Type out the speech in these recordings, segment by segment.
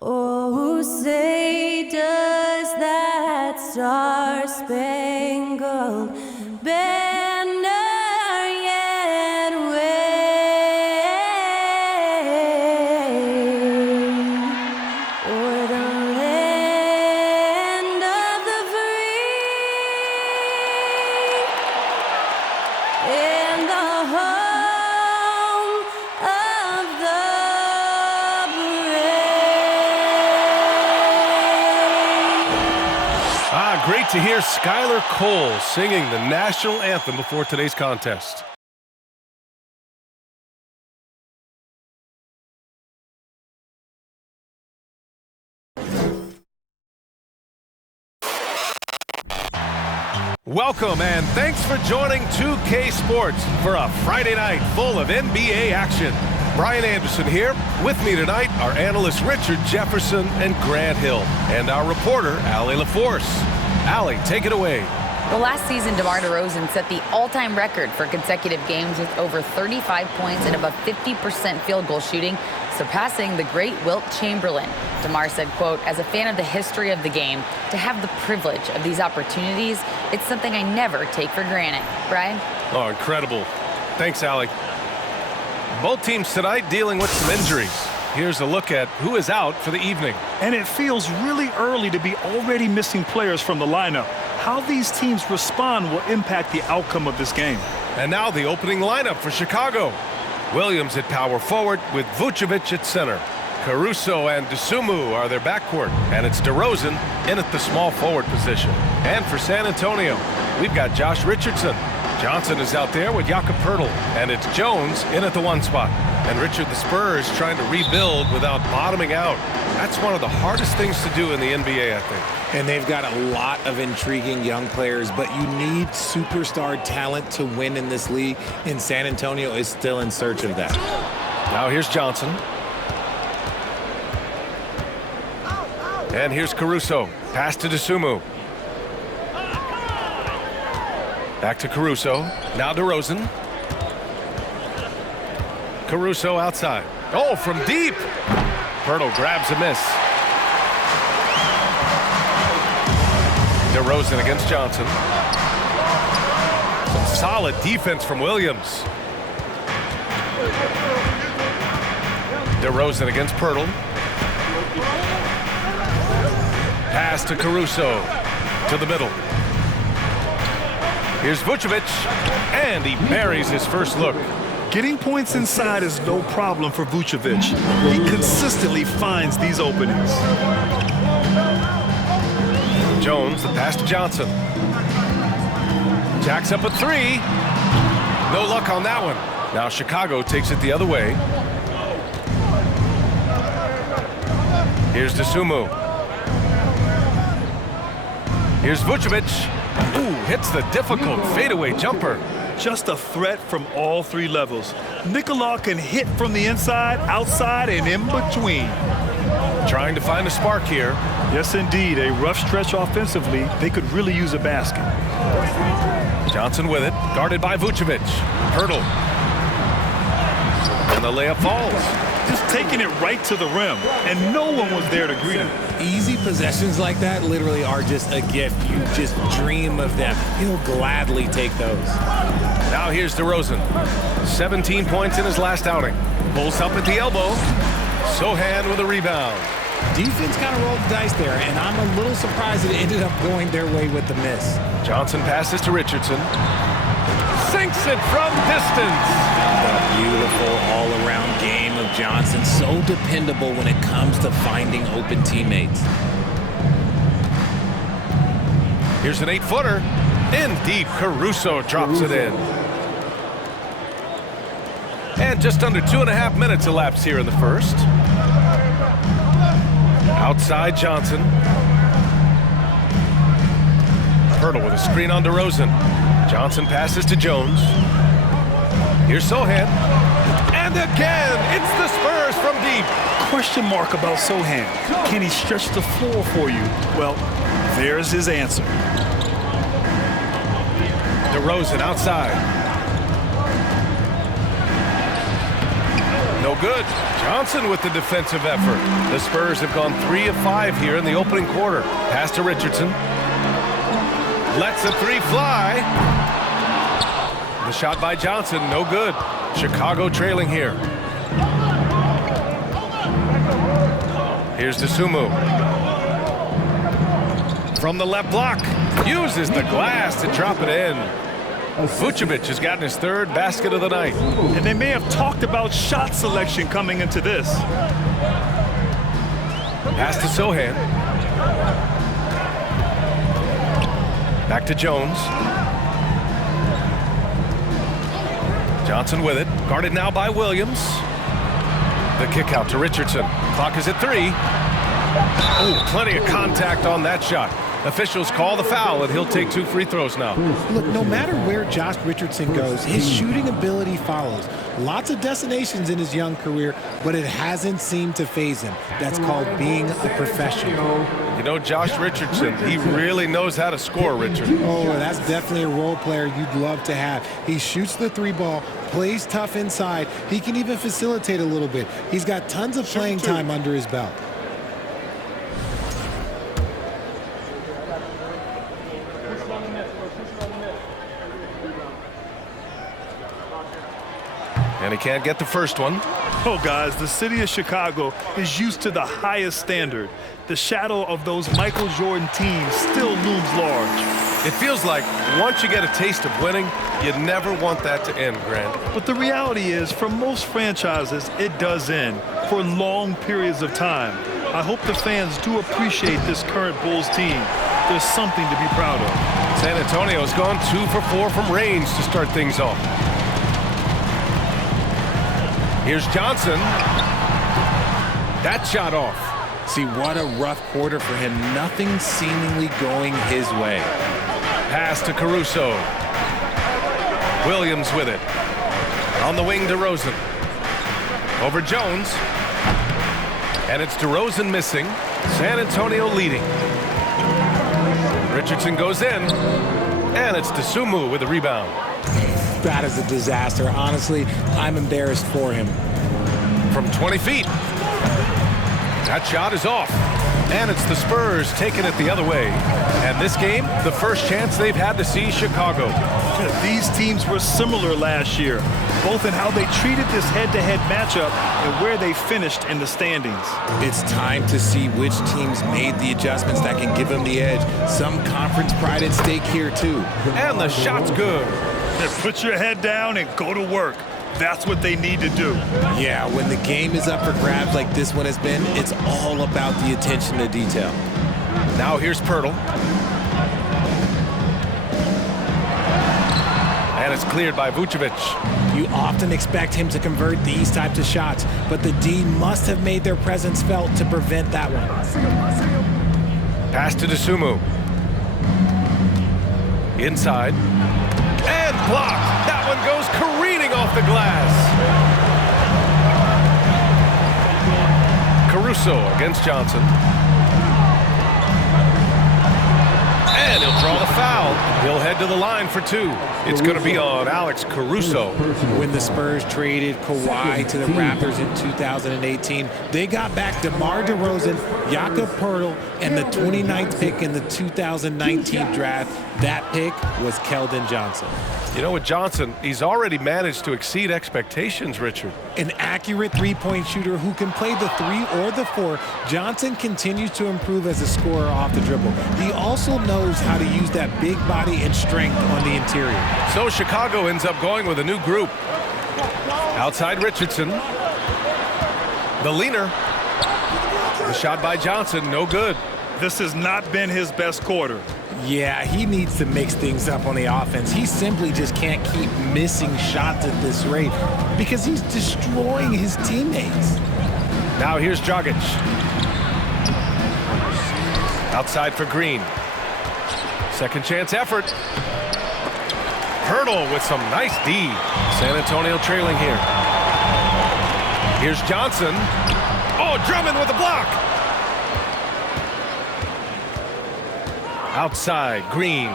Oh, say does that star-spangled banner yet wave o'er the land of the free and the home of the Great to hear Skylar Cole singing the national anthem before today's contest. Welcome and thanks for joining 2K Sports for a Friday night full of NBA action. Brian Anderson here. With me tonight are analysts Richard Jefferson and Grant Hill, and our reporter, Allie LaForce. Allie, take it away. Well, last season, DeMar DeRozan set the all-time record for consecutive games with over 35 points and above 50% field goal shooting, surpassing the great Wilt Chamberlain. DeMar said, quote, "As a fan of the history of the game, to have the privilege of these opportunities, it's something I never take for granted." Brian? Oh, incredible. Thanks, Allie. Both teams tonight dealing with some injuries. Here's a look at who is out for the evening. And it feels really early to be already missing players from the lineup. How these teams respond will impact the outcome of this game. And now the opening lineup for Chicago. Williams at power forward with Vucevic at center. Caruso and Dosunmu are their backcourt, and it's DeRozan in at the small forward position. And for San Antonio, we've got Josh Richardson. Johnson is out there with Jakob Poeltl, and it's Jones in at the 1 spot. And Richard, the Spurs trying to rebuild without bottoming out. That's one of the hardest things to do in the NBA, I think. And they've got a lot of intriguing young players, but you need superstar talent to win in this league, and San Antonio is still in search of that. Now here's Johnson. And here's Caruso. Pass to Dosunmu. Back to Caruso. Now DeRozan. Caruso outside. Oh, from deep. Poeltl grabs a miss. DeRozan against Johnson. Some solid defense from Williams. DeRozan against Poeltl. Pass to Caruso. To the middle. Here's Vucevic, and he buries his first look. Getting points inside is no problem for Vucevic. He consistently finds these openings. Jones, the pass to Johnson. Jacks up a three. No luck on that one. Now Chicago takes it the other way. Here's Dosunmu. Here's Vucevic. Ooh, hits the difficult fadeaway jumper. Just a threat from all three levels. Nicola can hit from the inside, outside, and in between. Trying to find a spark here. Yes, indeed. A rough stretch offensively. They could really use a basket. Johnson with it, guarded by Vucevic. Poeltl. And the layup falls. Just taking it right to the rim, and no one was there to greet him. Easy possessions like that literally are just a gift. You just dream of them. He'll gladly take those. Now here's DeRozan. 17 points in his last outing. Bulls up at the elbow. Sohan with a rebound. Defense kind of rolled the dice there, and I'm a little surprised it ended up going their way with the miss. Johnson passes to Richardson. Sinks it from distance. A beautiful all-around game of Johnson. So dependable when it comes to finding open teammates. Here's an 8-footer. In deep, Caruso drops it in. And just under 2.5 minutes elapsed here in the first. Outside Johnson. Poeltl with a screen on DeRozan. Johnson passes to Jones. Here's Sohan. And again, it's the Spurs from deep. Question mark about Sohan. Can he stretch the floor for you? Well, there's his answer. DeRozan outside. No good. Johnson with the defensive effort. The Spurs have gone 3 of 5 here in the opening quarter. Pass to Richardson. Lets a three fly. The shot by Johnson, no good. Chicago trailing here. Here's Dosunmu. From the left block. Uses the glass to drop it in. Vucevic has gotten his 3rd basket of the night. And they may have talked about shot selection coming into this. Pass to Sohan. Back to Jones. Johnson with it. Guarded now by Williams. The kick out to Richardson. Clock is at 3. Oh, plenty of contact on that shot. Officials call the foul, and he'll take 2 free throws now. Look, no matter where Josh Richardson goes, his shooting ability follows. Lots of destinations in his young career, but it hasn't seemed to faze him. That's called being a professional. You know, Josh Richardson, he really knows how to score, Richard. Oh, that's definitely a role player you'd love to have. He shoots the 3 ball, plays tough inside. He can even facilitate a little bit. He's got tons of playing time under his belt. And he can't get the first one. Oh, guys, the city of Chicago is used to the highest standard. The shadow of those Michael Jordan teams still looms large. It feels like once you get a taste of winning, you never want that to end, Grant. But the reality is, for most franchises, it does end for long periods of time. I hope the fans do appreciate this current Bulls team. There's something to be proud of. San Antonio's gone 2 for 4 from range to start things off. Here's Johnson. That shot off. See, what a rough quarter for him. Nothing seemingly going his way. Pass to Caruso. Williams with it. On the wing, DeRozan. Over Jones. And it's DeRozan missing. San Antonio leading. Richardson goes in. And it's Dosunmu with the rebound. That is a disaster. Honestly, I'm embarrassed for him. From 20 feet. That shot is off. And it's the Spurs taking it the other way. And this game, the first chance they've had to see Chicago. These teams were similar last year, both in how they treated this head-to-head matchup and where they finished in the standings. It's time to see which teams made the adjustments that can give them the edge. Some conference pride at stake here, too. And the shot's good. Then put your head down and go to work. That's what they need to do. Yeah, when the game is up for grabs like this one has been, it's all about the attention to detail. Now here's Pirtle. And it's cleared by Vucevic. You often expect him to convert these types of shots, but the D must have made their presence felt to prevent that one. Pass to Dosunmu. Inside. And blocked. That one goes careening off the glass. Caruso against Johnson. And he'll draw the foul. He'll head to the line for 2. It's going to be on Alex Caruso. When the Spurs traded Kawhi to the Raptors in 2018, they got back DeMar DeRozan, Jakob Poeltl, and the 29th pick in the 2019 draft. That pick was Keldon Johnson. You know, with Johnson, he's already managed to exceed expectations, Richard. An accurate three-point shooter who can play the 3 or the 4, Johnson continues to improve as a scorer off the dribble. He also knows how to use that big body and strength on the interior. So Chicago ends up going with a new group. Outside Richardson. The leaner. The shot by Johnson, no good. This has not been his best quarter. Yeah, he needs to mix things up on the offense. He simply just can't keep missing shots at this rate because he's destroying his teammates. Now here's Dragic. Outside for Green. Second chance effort. Pirtle with some nice D. San Antonio trailing here. Here's Johnson. Oh, Drummond with a block. Outside, Green.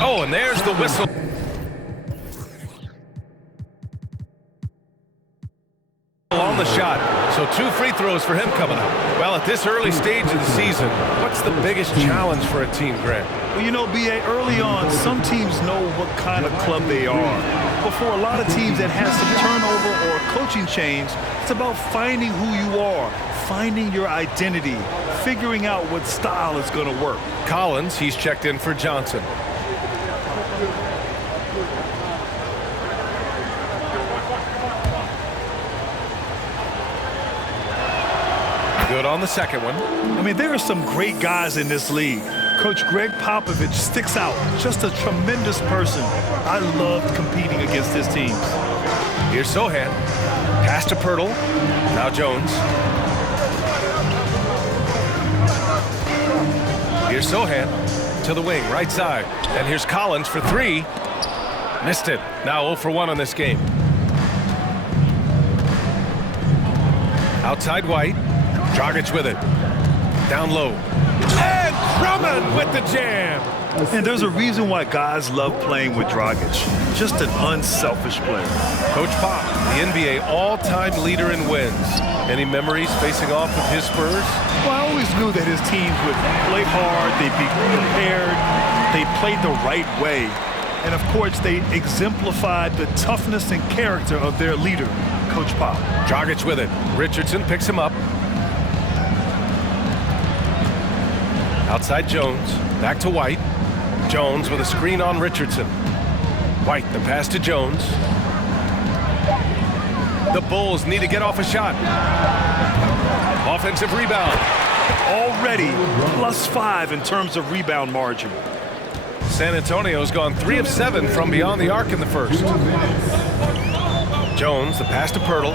Oh, and there's the whistle. On the shot. 2 free throws for him coming up. Well, at this early stage of the season, what's the biggest challenge for a team, Grant? Well, you know, B.A., early on, some teams know what kind of club they are. But for a lot of teams that has some turnover or coaching change, it's about finding who you are, finding your identity, figuring out what style is going to work. Collins, he's checked in for Johnson. Good on the second one. I mean, there are some great guys in this league. Coach Greg Popovich sticks out. Just a tremendous person. I loved competing against his teams. Here's Sohan. Pass to Pirtle. Now Jones. Here's Sohan to the wing, right side. And here's Collins for 3. Missed it. Now 0 for 1 on this game. Outside White. Dragic with it. Down low. And Drummond with the jam. And there's a reason why guys love playing with Dragic. Just an unselfish player. Coach Pop, the NBA all-time leader in wins. Any memories facing off with his Spurs? Well, I always knew that his teams would play hard, they'd be prepared, they played the right way. And of course, they exemplified the toughness and character of their leader, Coach Pop. Dragic with it. Richardson picks him up. Outside Jones, back to White. Jones with a screen on Richardson. White, the pass to Jones. The Bulls need to get off a shot. Offensive rebound. Already +5 in terms of rebound margin. San Antonio's gone 3 of 7 from beyond the arc in the first. Jones, the pass to Pirtle.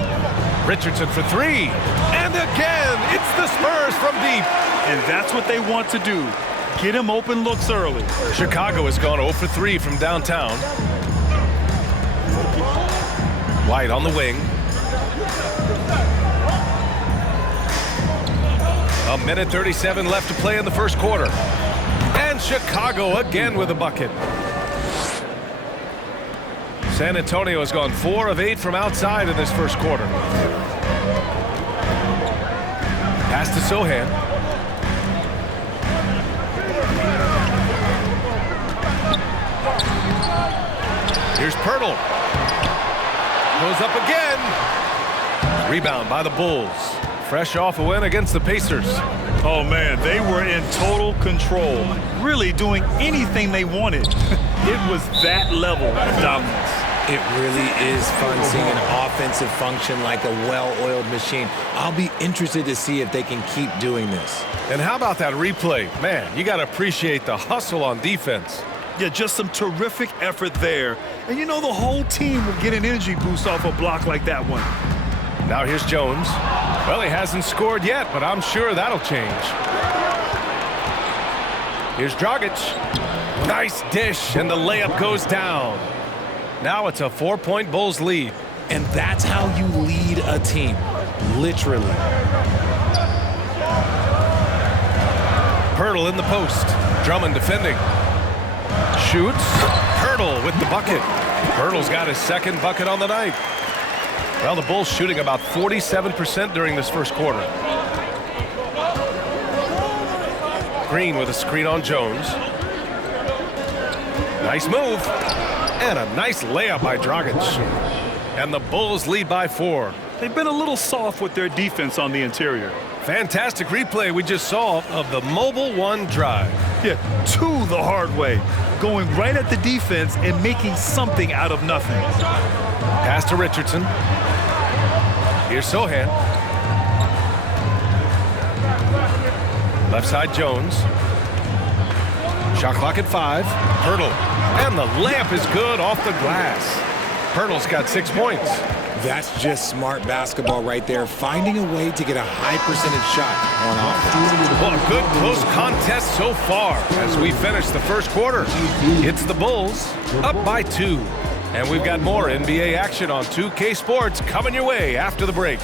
Richardson for 3. And again, it's the Spurs from deep. And that's what they want to do. Get him open looks early. Chicago has gone 0 for 3 from downtown. White on the wing. A minute 37 left to play in the first quarter. And Chicago again with a bucket. San Antonio has gone 4 of 8 from outside in this first quarter. Pass to Sohan. Here's Pirtle. Goes up again. Rebound by the Bulls. Fresh off a win against the Pacers. Oh, man, they were in total control. Really doing anything they wanted. It was that level of dominance. It really is fun seeing an offensive function like a well-oiled machine. I'll be interested to see if they can keep doing this. And how about that replay? Man, you got to appreciate the hustle on defense. Yeah, just some terrific effort there. And you know, the whole team will get an energy boost off a block like that one. Now here's Jones. Well, he hasn't scored yet, but I'm sure that'll change. Here's Dragic. Nice dish, and the layup goes down. Now it's a 4-point Bulls lead. And that's how you lead a team, literally. Pirtle in the post. Drummond defending. Shoots. Pirtle with the bucket. Pirtle's got his second bucket on the night. Well, the Bulls shooting about 47% during this first quarter. Green with a screen on Jones. Nice move. And a nice layup by Dragic. And the Bulls lead by 4. They've been a little soft with their defense on the interior. Fantastic replay we just saw of the Mobile One drive. Yeah, to the hard way. Going right at the defense and making something out of nothing. Pass to Richardson. Here's Sohan. Left side Jones. Shot clock at 5. Pirtle. And the layup is good off the glass. Pirtle's got 6 points. That's just smart basketball right there, finding a way to get a high percentage shot on offense. Well, a good close contest so far as we finish the first quarter. It's the Bulls up by 2. And we've got more NBA action on 2K Sports coming your way after the break.